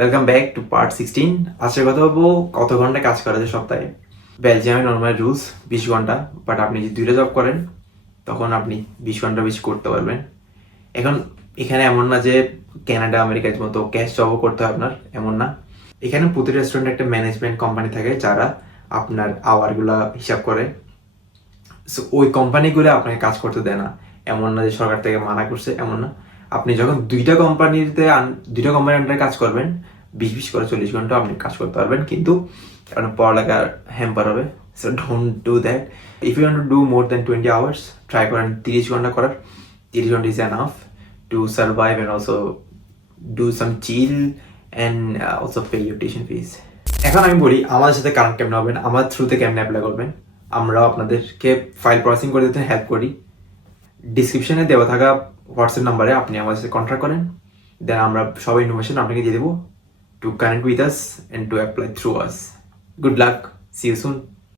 Welcome back to part 16। আজকে কথা বলবো কত ঘন্টা কাজ করা যায় সপ্তাহে। বেলজিয়ামে নর্মাল রুলস 20 ঘন্টা, বাট আপনি যদি 2টা জব করেন তখন আপনি 20 ঘন্টা বেশি করতে পারবেন। এখন এখানে এমন না যে কানাডা আমেরিকার মতো ক্যাশ জবও করতে হয় আপনার, এমন না। এখানে প্রতি রেস্টুরেন্টে একটা ম্যানেজমেন্ট কোম্পানি থাকে যারা আপনার আওয়ারগুলা হিসাব করে। সো ওই কোম্পানিগুলো আপনাকে কাজ করতে দেয় না। এমন না যে সরকার থেকে মানা করছে, এমন না। আপনি যখন দুইটা কোম্পানির আন্ডারে কাজ করবেন, 20 করে 40 ঘন্টা আপনি কাজ করতে পারবেন, কিন্তু আপনার পড়ালেখার হ্যাম্পার হবে। So don't do that. If you want to do more than 20 hours, try করেন 30 ঘন্টা করার। 30 ঘন্টা is enough to survive and also do some chill and also pay your tuition fees. এখন আমি বলি আমাদের সাথে কারেন্ট কেমন হবেন, আমার থ্রুতে কেমনে অ্যাপ্লাই করবেন। আমরাও আপনাদেরকে ফাইল প্রসেসিং করে দিতে হেল্প করি। ডিসক্রিপশনে দেওয়া থাকা হোয়াটসঅ্যাপ নাম্বারে আপনি আমাদের সাথে কন্ট্যাক্ট করেন, দেন আমরা সব ইনফরমেশন আপনাকে দিয়ে দেবো to connect with us and to apply through us. Good luck, see you soon.